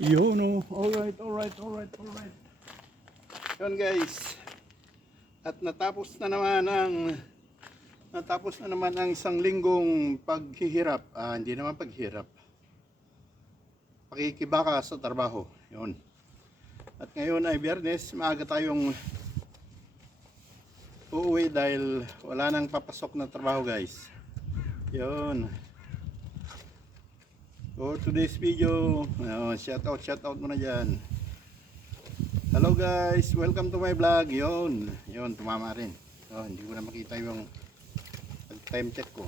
Yun oh. Alright, alright, alright, alright. Yun guys. At natapos na naman ang isang linggong paghihirap. Hindi naman paghihirap. Pakikibaka sa trabaho. Yun. At ngayon ay Biyernes, maaga tayong uuwi dahil wala nang papasok na trabaho guys. Yun. For today's video, shout out muna dyan. Hello guys, welcome to my vlog. Yun, tumama rin. Hindi ko na makita yung time check ko.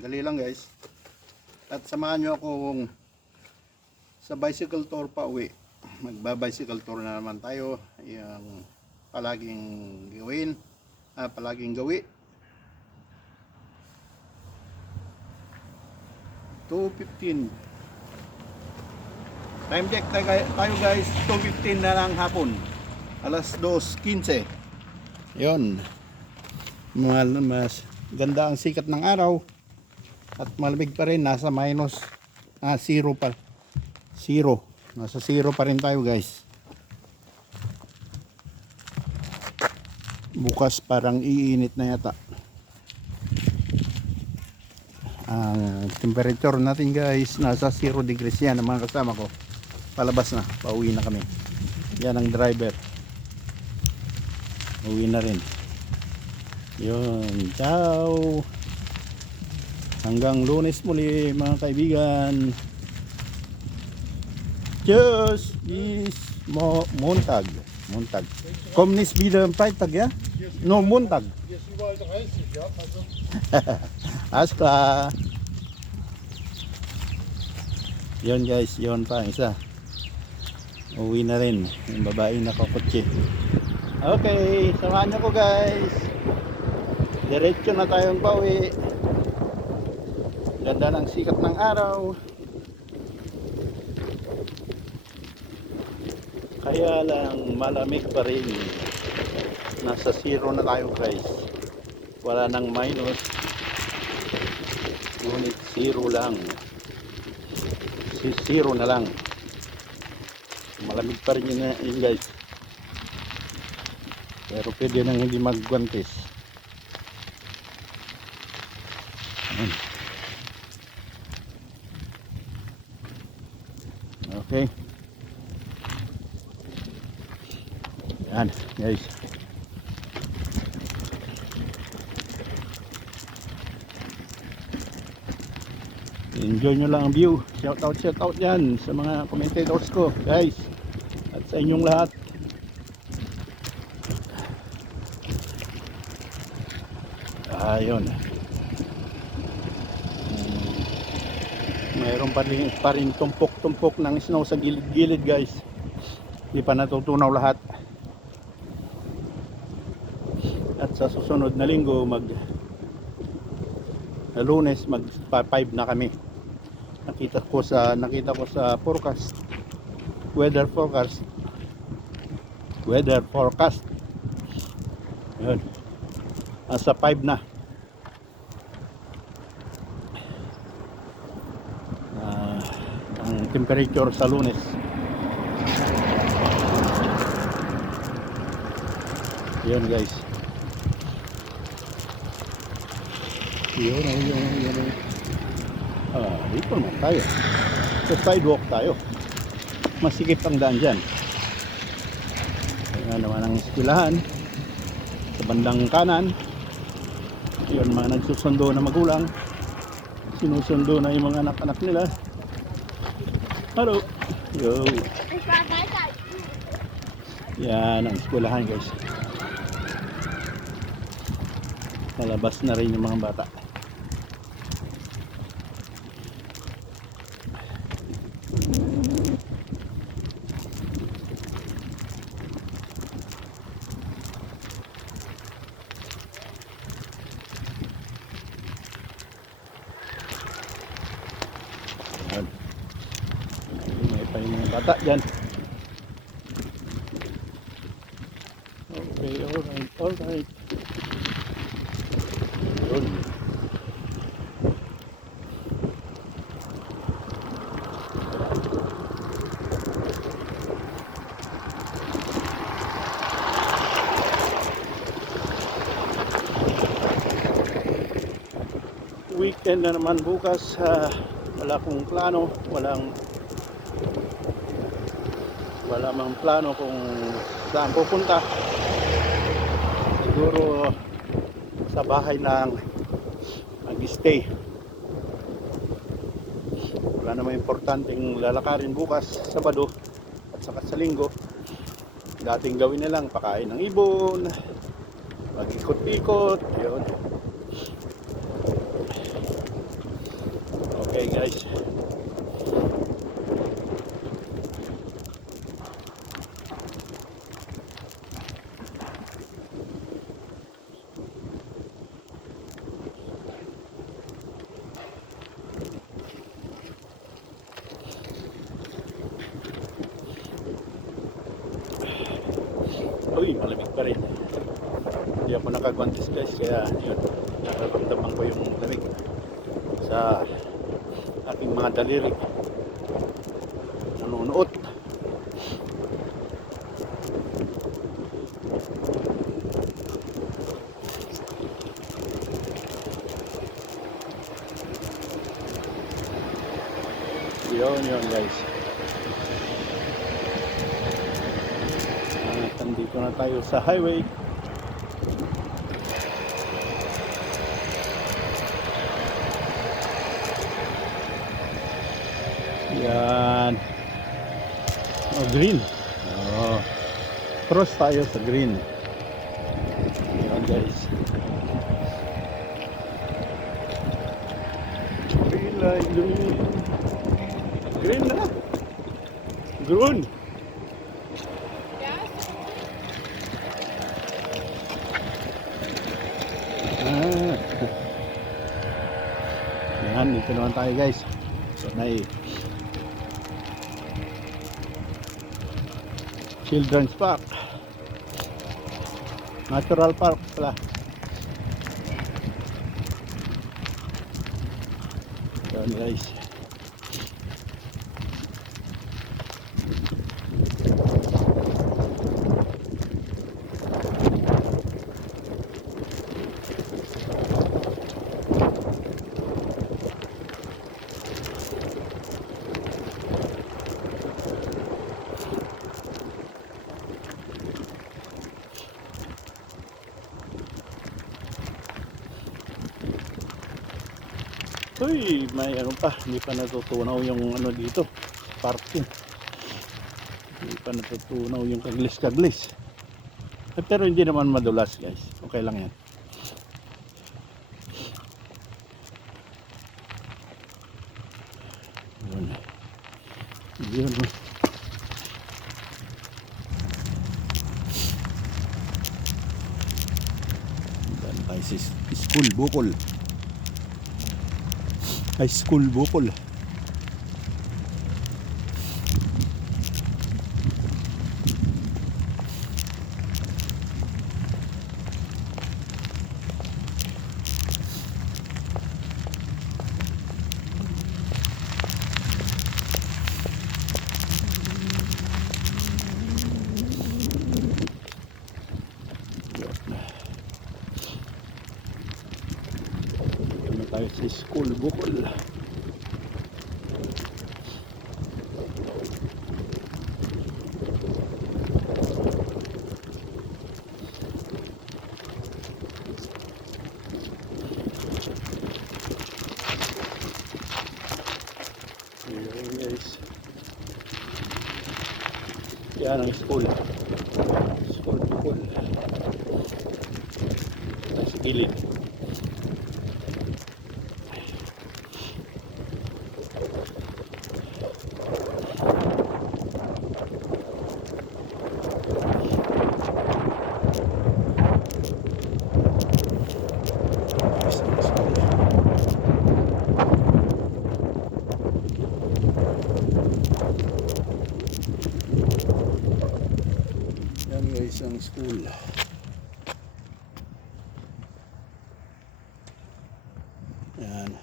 Dali lang guys. At samahan nyo akong sa bicycle tour pa uwi. Magba-bicycle tour na naman tayo. Yung palaging gawi. 2:15. Time check tayo guys, 2:15 na lang hapon. Alas 2:15. Yun. Mas ganda ang sikat ng araw. At malamig pa rin, nasa minus zero pa. Zero. Nasa zero pa rin tayo guys. Bukas parang iinit na yata. Temperature natin guys, nasa 0 degrees yan. Ang mga kasama ko, palabas na, pauwi na kami. Yan ang driver. Uwi na rin. Yun, ciao. Hanggang Lunes muli mga kaibigan. Tschüss, bis Montag. Kommt wieder am Freitag, ja? No, Montag. Alles klar. Yun guys, yun pa isa. Uwi na rin yung babae nakakotse. Okay, samahan niyo ko guys. Diretso na tayong pauwi. Ganda ng sikat ng araw. Kaya lang malamig pa rin. Nasa zero na tayo guys. Wala nang minus. Ngunit zero lang. Zero na lang. Malamig pa rin yun guys. Pero pwede nang hindi magguantes. Okay. Yan guys. Enjoy nyo lang ang view. Shout out yan sa mga commentators ko guys. At sa inyong lahat. Ayun. Mayroon pa rin tumpok ng snow sa gilid guys. Hindi pa natutunaw lahat. At sa susunod na linggo Lunes mag 5 na kami. Nakita ko sa forecast. Weather forecast. Yun. Nasa 5 na. Ang temperature sa Lunes. Yun guys. Yun. Dito naman tayo. Sa sidewalk tayo. Masikip ang daan dyan. Kaya naman ang eskwelahan. Sa bandang kanan. Yun, mga nagsusundo na magulang. Sinusundo na yung mga anak-anak nila. Hello. Yo. Yan ang eskwelahan guys. Nalabas na rin yung mga bata. May pa yung mga bata dyan. Okay, alright. Yun. weekend na naman bukas. Wala akong plano, wala mang plano kung saan pupunta. Siguro sa bahay lang mag-stay. Wala namang importanteng lalakarin bukas, Sabado at saka sa Linggo. Dating gawin na lang, pakain ng ibon, mag-ikot-ikot, yun. Okay guys. Uy, malamig pa rin. Hindi ako nakagwantes guys, kaya yun, nararamdaman ko yung lamig sa aking mga daliri. Nanunuot. Yun guys. Nandito na tayo sa highway. Yan. Oh, green. Oh. Cross tayo sa green. Yan guys. Green light, green. Green na. Green. Yan, dito naman tayo guys. So, may Children's Park, Natural Park pala. Yan guys. Uy, may ano pa, hindi pa natutunaw yung ano dito, parking. Hindi pa natutunaw yung kaglis-kaglis. Pero hindi naman madulas guys, okay lang yan. Yun. Dan tayo si School Bukol. High School Bukol. Tayo sa School Bukol. Ayan guys. Yan ang school. School Bukol. Sa gilid. Isang school. Yan.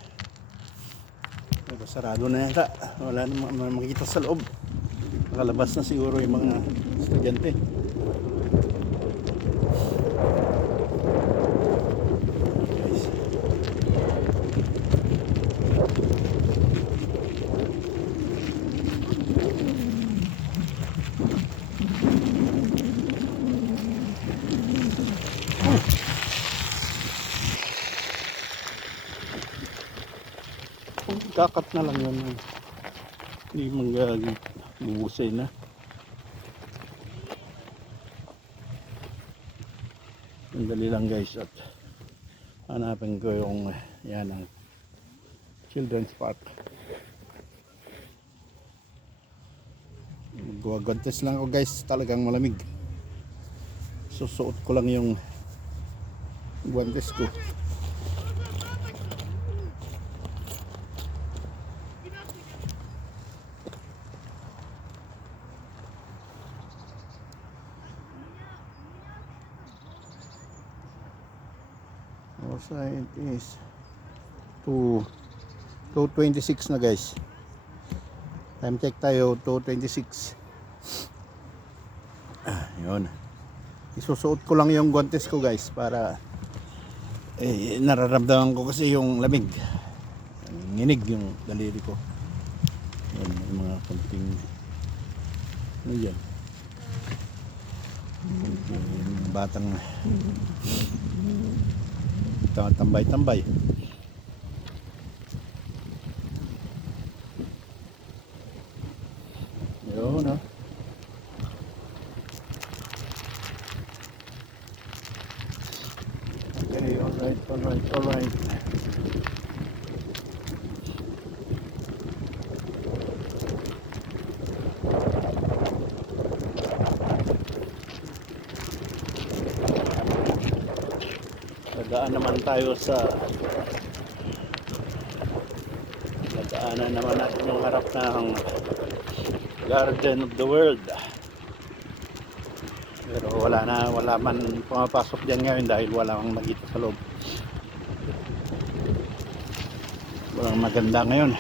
Pero sarado na yata. Wala namang makikita sa loob. Nakalabas na siguro yung mga estudyante. Guys. Kakat na lang yun. Hindi mag-bubusay na. Sandali lang guys at hanapin ko yung yan ang children's park. Magwagantes lang ako guys, talagang malamig. Susuot ko lang yung guantes ko. Also it is 2:26 na guys. Time check tayo 2:26. Yun. Isusuot ko lang yung guantes ko guys para nararamdaman ko kasi yung lamig. Nginig yung daliri ko. Yun, yung mga konting ano yan. Yung batang tambay-tambay. Yun, no? Okay, alright. Dadaan naman tayo sa dadaanan naman natin yung harap ng Garden of the World, pero wala man pumapasok dyan ngayon dahil wala mang magita sa loob. Walang maganda ngayon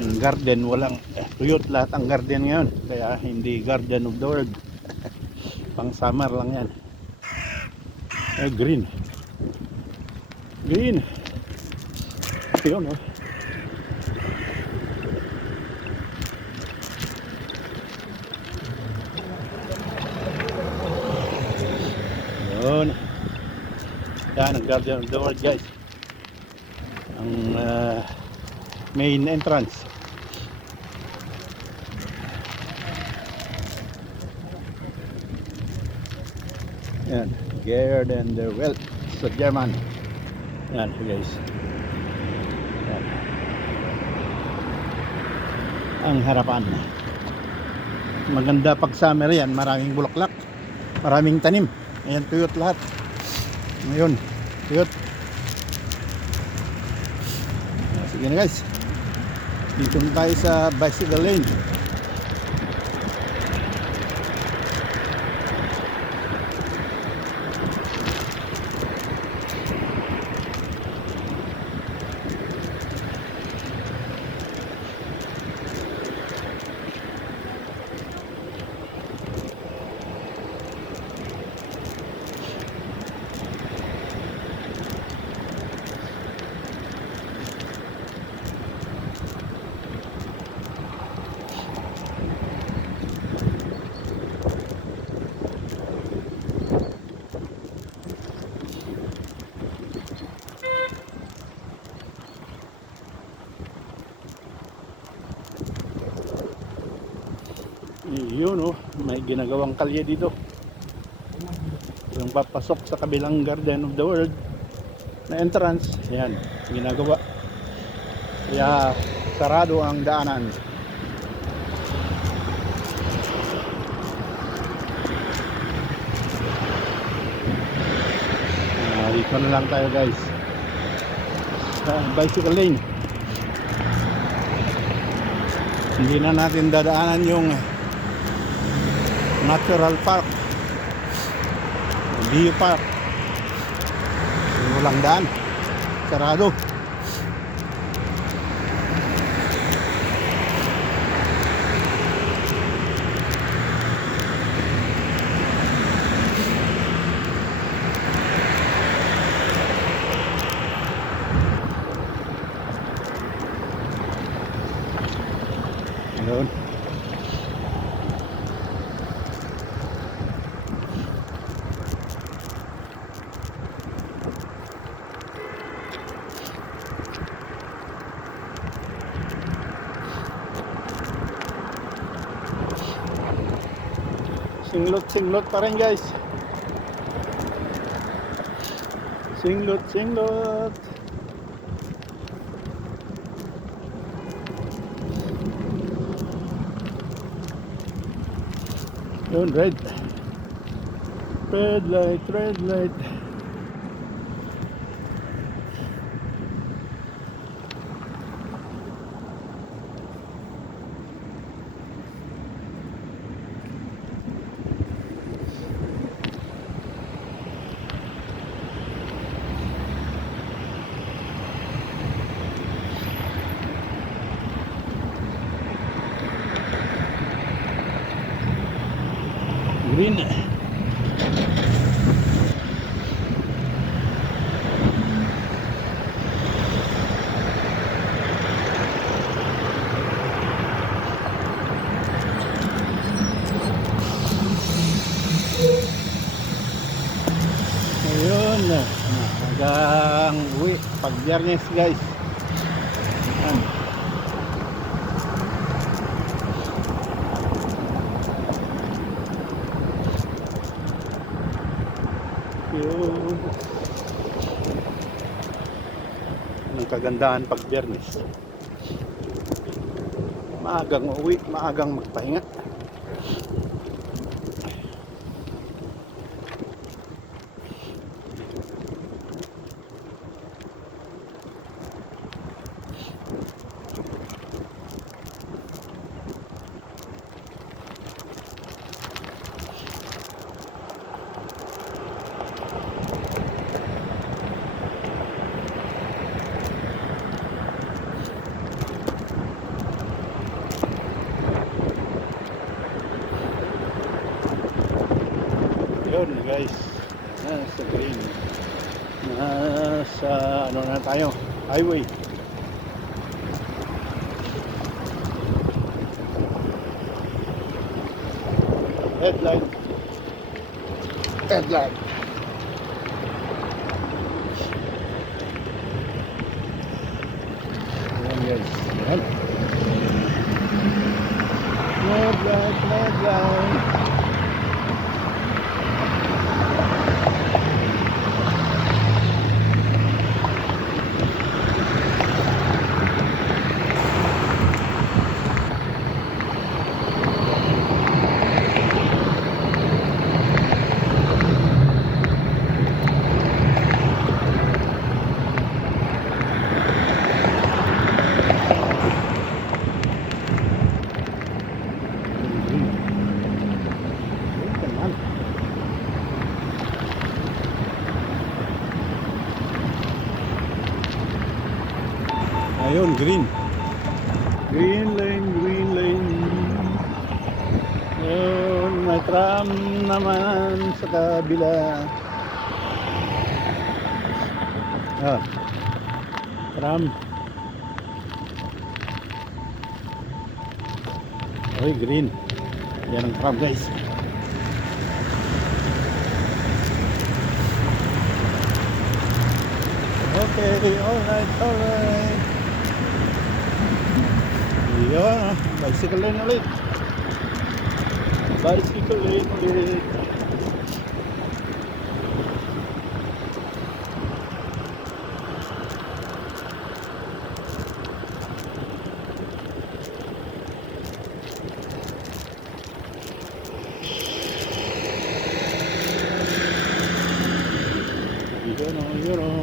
yung garden, walang tuyot lahat ang garden ngayon, kaya hindi Garden of the World. Pang summer lang yan. Green yun, oh. Yun. Yan ang Garden of the World guys. Ang main entrance. Yan, Garden of the World sa German. Yan guys. Yan. Ang harapan. Maganda pag summer yan, maraming bulaklak, maraming tanim. Ayan, tuyot lahat. Ngayon, tuyot. Sige na guys. Dito na tayo sa bicycle lane. Yun, oh, may ginagawang kalye dito. Yung papasok sa kabilang Garden of the World na entrance, yan, ginagawa. Kaya sarado ang daanan. Dito na lang tayo guys sa bicycle lane. Hindi na natin dadaanan yung natural park, Bio Park. Walang daan, sarado. Yun. Singlot pa rin guys. Singlot. Yun, red light. Green. Ayun, hanggang uwi pag Biyernes guys. Ayan. Yun. Ang kagandahan pag Biyernes. Maagang uwi, maagang magpahinga. Yun guys, nasa green, nasa ano na tayo, highway. Headlight. Ayan guys, ayan. Headlight. Ayun, green lane. Ayun, may tram naman sa kabila. Tram. Oy, green. Yan ang tram guys. Okay, alright. Yun, bicycle lane ulit. Yun.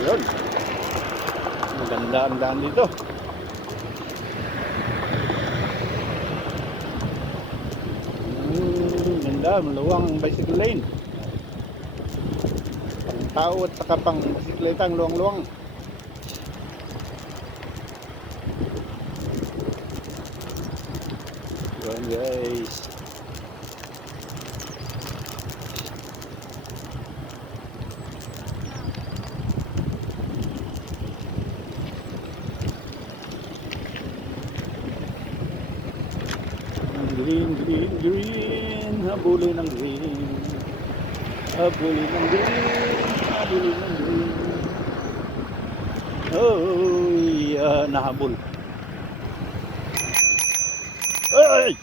Yun. Maganda ang daan dito. Ganda, maluwang ang bicycle lane. Pang tao at saka pang bisikleta ang luwang-luwang. Yun guys. Green. habulin ng green. Habulin ng green. Habulin ng green. Oh, yeah, nahabol. Ay!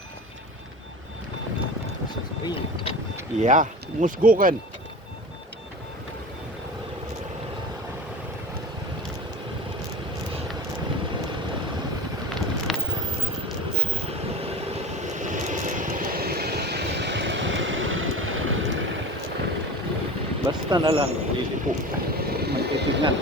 Yeah, musgukan. Basta na lang, lilipo. May titignan.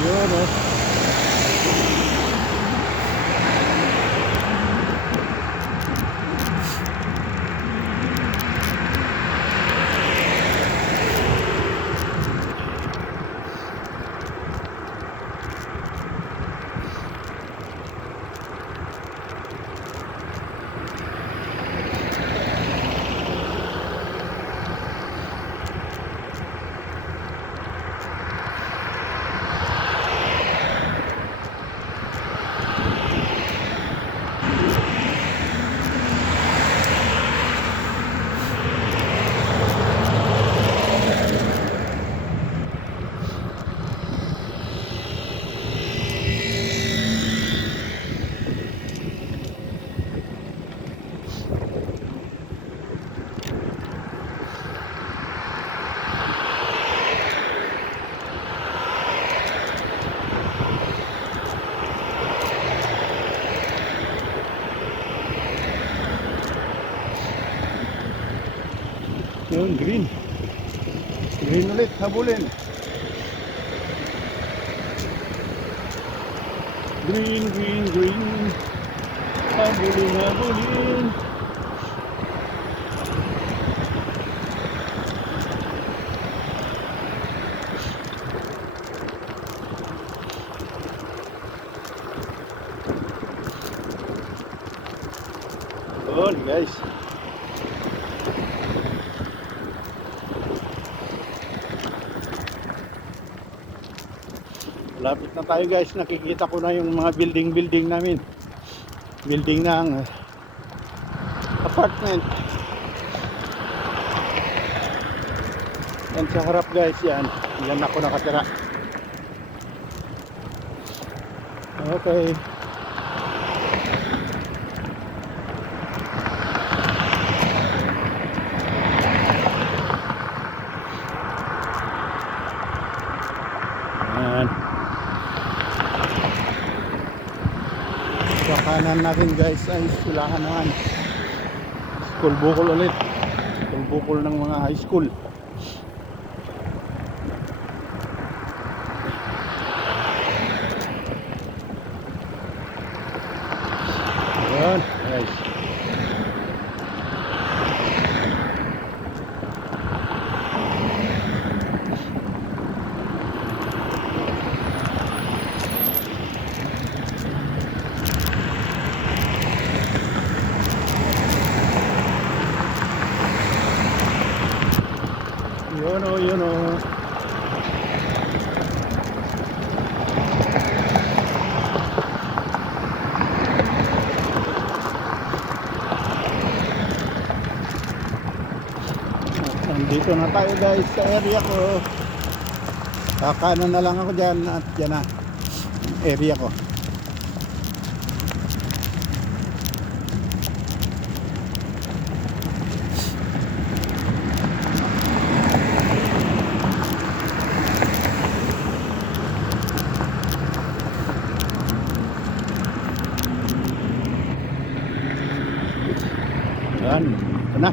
Yun, oh. Yun, green. Green ulit, habulin. Green, green, green. Habulin, habulin. Yun, guys. Lapit na tayo, guys. Nakikita ko na yung mga building namin. Building ng apartment. Yan sa harap, guys. Yan. Yan ako nakatira. Okay. Yan. Sa kanan natin, guys, ay sulahan naman. School bukol ulit. School bukol ng mga high school. Yan, guys. Yun o, yun o. Nandito na tayo, guys, sa area ko. Kakanan na lang ako dyan at dyan na area ko. Yan, ito na.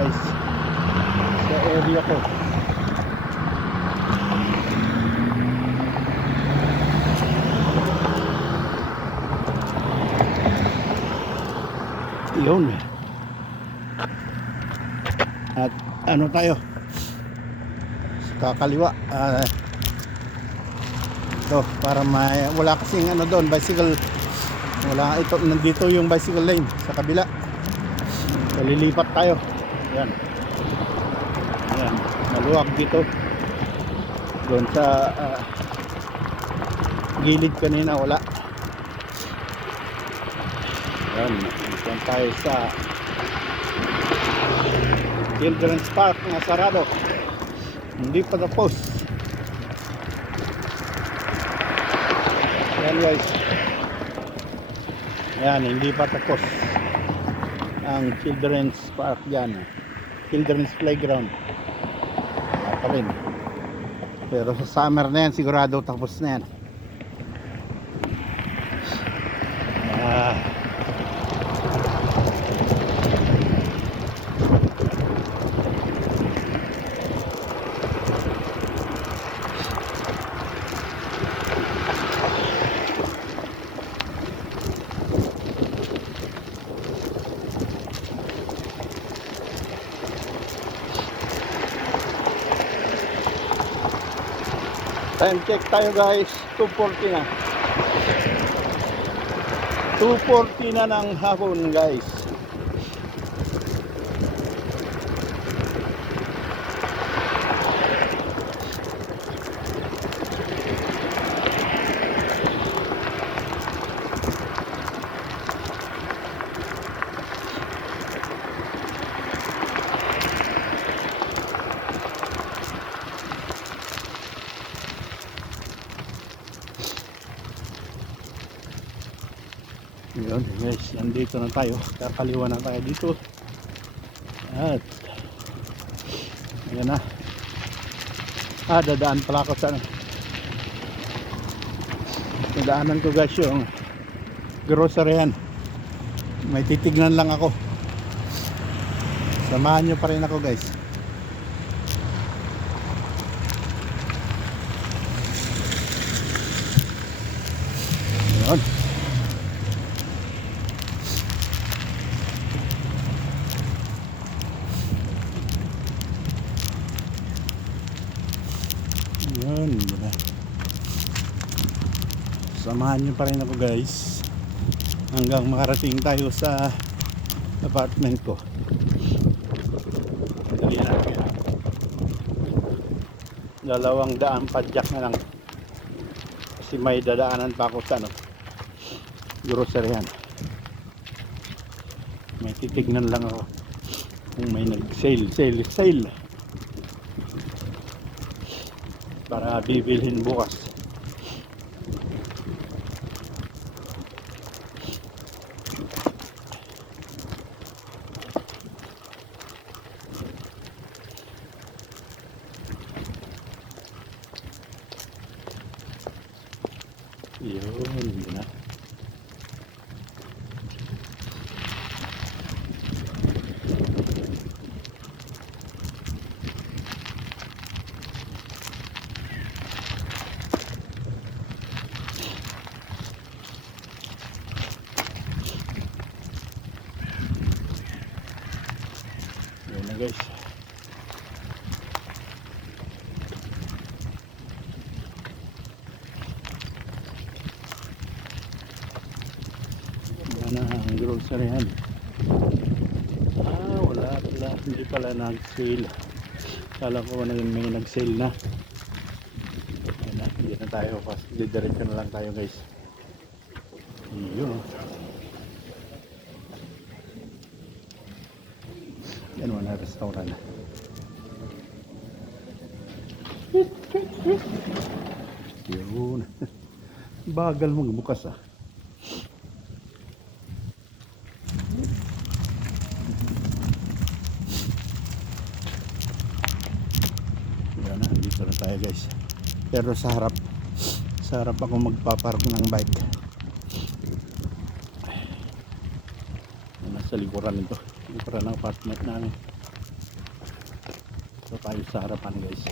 guys sa area ko. Yun. At ano tayo sa kakaliwa, ito para wala kasing ano doon, bicycle, wala, ito nandito yung bicycle lane sa kabila, so lilipat tayo. Yan, yan, maluwag dito. Doon sa gilid kanina wala. Yan, dito tayo sa Children's Park na sarado, hindi pa tapos. Yan guys, yan, hindi pa tapos ang Children's Park dyan, Children's Playground pa rin. Pero sa summer na yan sigurado tapos na yan. Time check tayo guys, 2:40 na. 2:40 na ng hapon guys. Yun guys, nandito na tayo, kakaliwa na tayo dito. At ayan na, dadaan pala ako sa nadaanan ko guys yung groceryan. May titignan lang ako, samahan nyo pa rin ako guys. Yun, yun, samahan nyo pa rin ako guys hanggang makarating tayo sa apartment ko. Dali natin, 200 padyak na lang kasi may dadaanan pa ako sa groceryan. May titignan lang ako kung may nag-sale para bibilhin bukas. Yun na. Yun na guys. Yan na ang groceryan. Wala, hindi pala nag-sale. Kala ko na may nag-sale na. Yan na, hindi na tayo, didiretso na lang tayo guys. Yun. Yan, wala restaurant. Yun. Bagal magbukas ah. Yan na, dito na tayo guys. Pero sa harap ako magpapark ng bike. Yan, nasa likuran nito. Likuran ng apartment namin. Ito tayo sa harapan guys.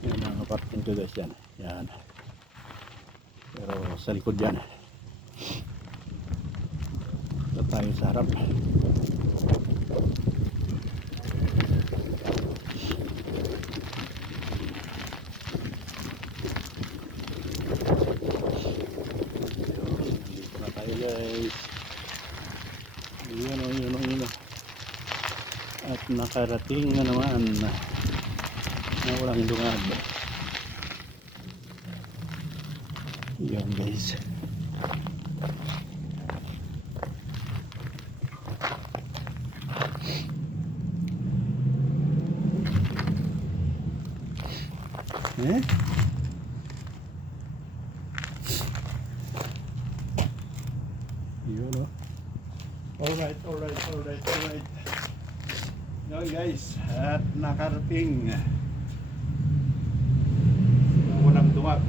Yan ang apartment ko guys yan. Yan. Pero sa likod yan. Ito tayo sa harap. Dito na tayo guys. Yun o. At nakarating na naman na walang lungad. Yan guys. Yun o. Alright. Yun guys, at nakarating unang dungag.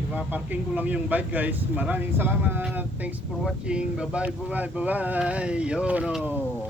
Ipa-parking ko lang yung bike guys. Maraming salamat. Thanks for watching. Bye bye. Yun o.